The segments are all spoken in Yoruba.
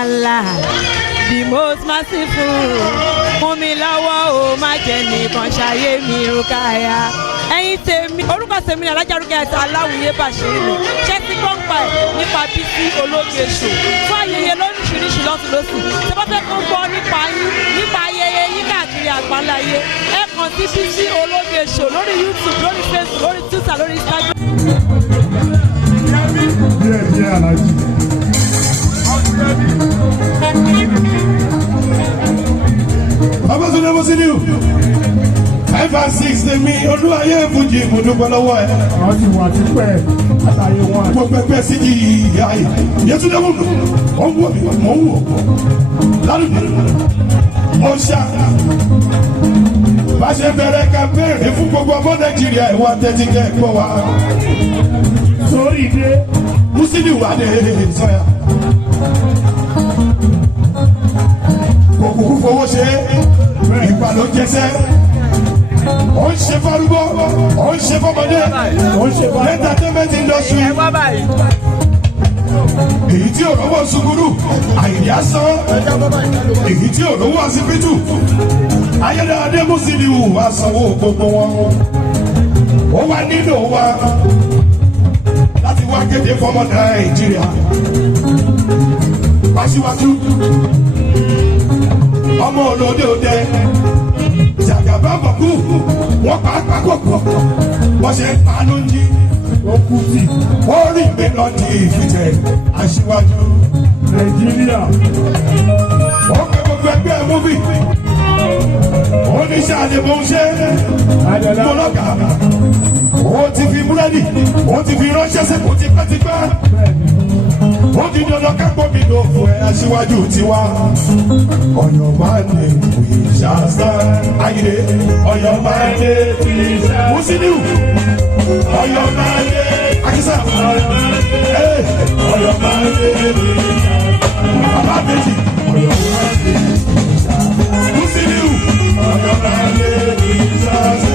Allah, the most merciful. Fún mi lọ́wọ́ o, má jẹ́ nìkan ṣayé mi Rukaya. Ẹ̀yin tèmi, orúkọ tèmi ni Alájà Rukayat Aláwìyé Bàṣírì mi. Ṣé ti gbọ́ ń pa ẹ̀ nípa Bísí Ológeṣò? Fún ayẹyẹ lóríṣiríṣi lọ́tún lọ́sùn. Ṣé bá fẹ́ kó gbọ́ nípa yín, nípa ayẹyẹ yín káàkiri àgbáláyé? Ẹ kàn sí Bísí Ológeṣò lórí YouTube, lórí Facebook, lórí Twitter, lórí Instagram. Díẹ̀ Alájì. Bàbá Sunday Musiliu 5 and 6 ni mi olúwayé fújì mo dúpẹ́ lọ́wọ́ ẹ̀. Àwọn ti wà tí pẹ́ àtàyè wọn. Mo pẹpẹ sí di ìyá yìí. Yétúndé wù mí, ó ń wò mí, mò ń wò. Lálùdé, mo ṣá. Bá ṣe bẹ̀rẹ̀ kàmpéèrè fún gbogbo ọmọ Nàìjíríà ìwà tẹ́tí kẹ́ gbọ́ wa. Sórí ìdè. Musiliu wà dé sọ́yà. Kò kúkú fowó ṣe é, ìgbà ló jẹsẹ́. Ó ń ṣe fárúgbó, ó ń ṣe fọmọdé, ó ń ṣe fárúgbó. Entertainment industry. Èyí tí òrówó sùgúrù, àyè asán. Èyí tí òrówó àsìpítù, ayédáadé Musiliu àsanwó gbogbo wọn. Ó wá nílò wa láti wá kéde fọmọ Nàìjíríà. Pàṣíwájú ọmọ olóde òde jàgàbá bọ̀kú wọ́n pàápàá kọ̀kọ̀ wọ́n ṣe ń pa ló ń jí Ó kú sí wọ́n rí mi lọ di ìfìtẹ̀ aṣíwájú Nàìjíríà. ó pẹ́ gbogbo ẹgbẹ́ múbì oníṣẹ́ àdìbò ń ṣe mọ́lọ́gà ó ti fi búrẹ́dì ó ti fi ránṣẹ́ sẹ́kù tipẹ́tipẹ́ ó ti dandan kápọ̀ mi lò fún ẹ aṣíwájú tiwa. Ọ̀yọ́ máa ń lè fi ṣàṣà ayé Ọ̀yọ́ máa ń lè fi ṣàṣà Musiliu Ọ̀yọ́ máa ń lè akísà Ọ̀yọ́ máa ń lè fi ṣàṣà bàbá méjì Ọ̀yọ́ máa ń lè fi ṣàṣà Musiliu Ọ̀yọ́ máa ń lè fi ṣàṣà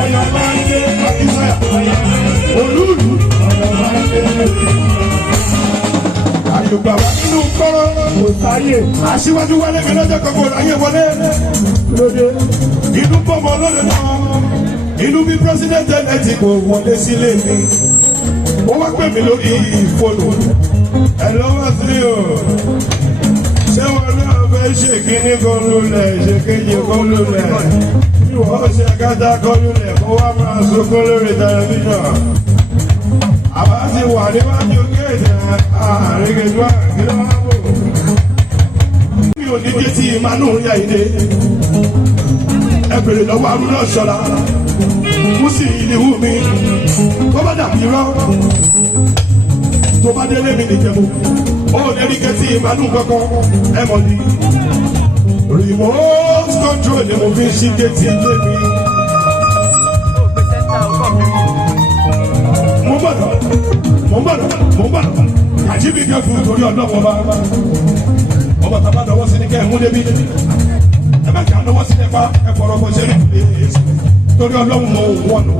Ọ̀yọ́ máa ń lè akísà olúùlú Ọ̀yọ́ máa ń lè fi ṣàṣà. Àyùgbà wa nínú kọ́rọ́. Kò sáyè. Aṣíwájú wálé mi lọ́jọ́ kan kò ráyè wọlé. Lóde. Inú bọ̀mọ̀ lóde náà. Inú bí president elect kò wọlé sílé mi. Ó wá pè mí lórí fóònù. Ẹ lọ́wọ́ sí o. Ṣé wọn náà fẹ́ ṣe kíní kan lulẹ̀, ṣe kéje kan lulẹ̀? Wọ́n ṣe kátà kan lulẹ̀ kó wá máa sọkún lórí tẹlifíṣàn. Àbá ti wà níwájú géètì àrígẹ̀dú àgbélọ́wọ́. Mi ò ní dé tí Manu rí àyídé. Ẹ bèrè lọ́wọ́ Arúnà Ṣọlá. Musiliu mi. Tó bá dàbí rán. Tó bá délé mi nìjẹ̀bú. Ó lè rí kẹ́tì Manu kankan. Ẹ mọ̀ ní. Remote control ni mo fi ń ṣí géètì ilé mi. Mo gbọ́dọ̀ àjíbi kẹ́ fún torí ọlọ́wọ́ bá ọmọ tàbá dọwọ́ sí ní kẹ́ ẹ̀mú débi ẹ má kí á dọwọ́ sí nípa ẹ̀fọ́rọ̀ bó ṣe rí torí ọlọ́wọ́ mọ òun wọ̀nù.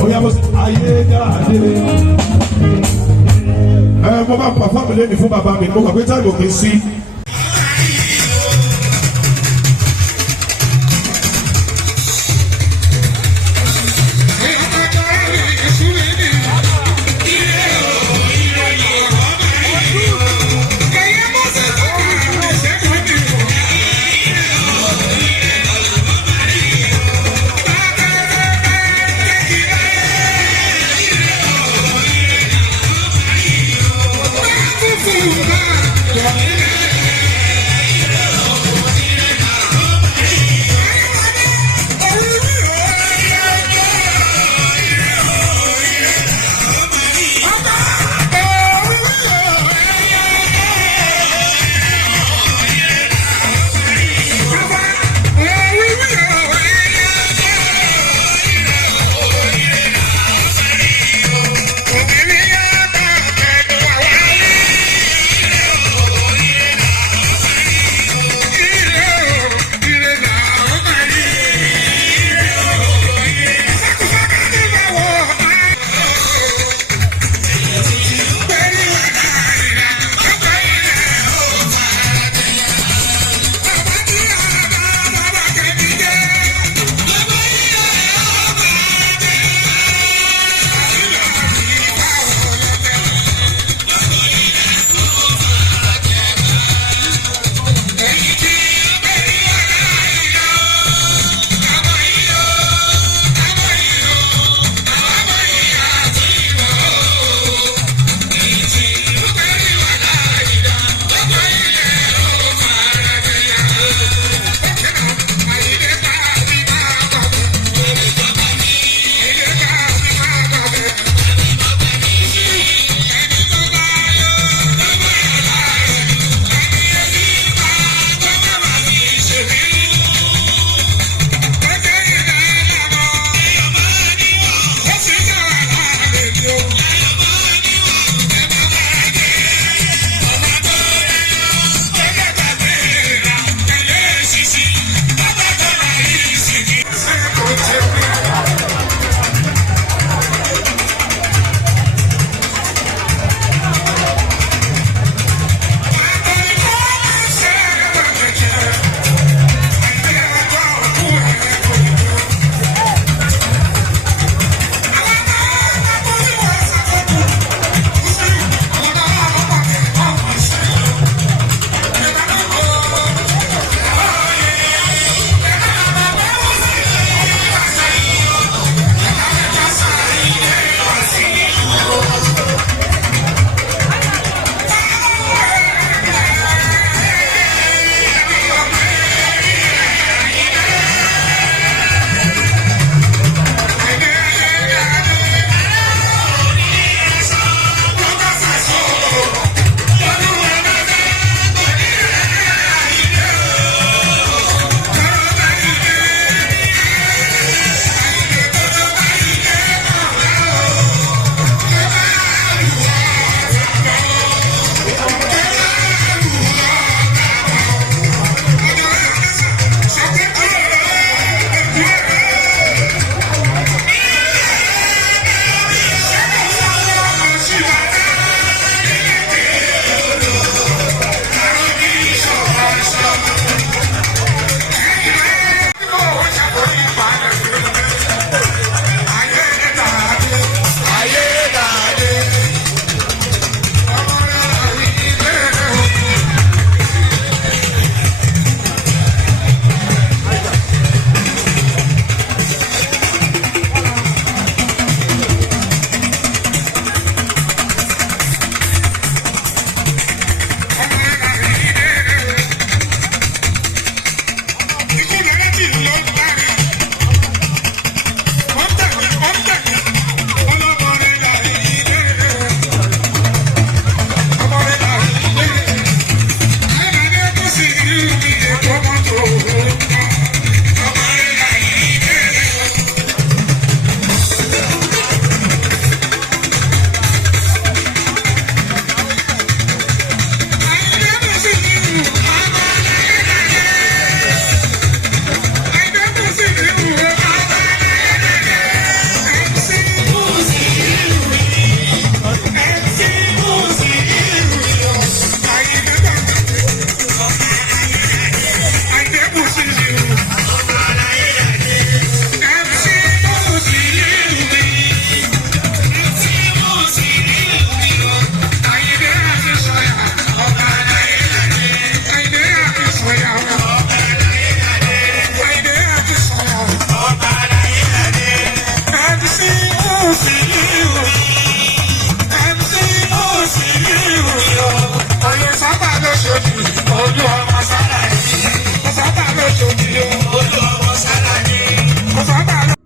Bóyá mo sì ayé dáadé mo bá pàfọ́ọ̀mù lẹ́nu fún bàbá mi mo gbà pé táìmù kì í sí.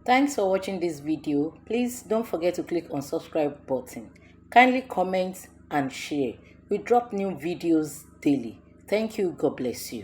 Thanks for watching this video. Please don't forget to click on subscribe button. Kindly comment and share. We drop new videos daily. Thank you. God bless you.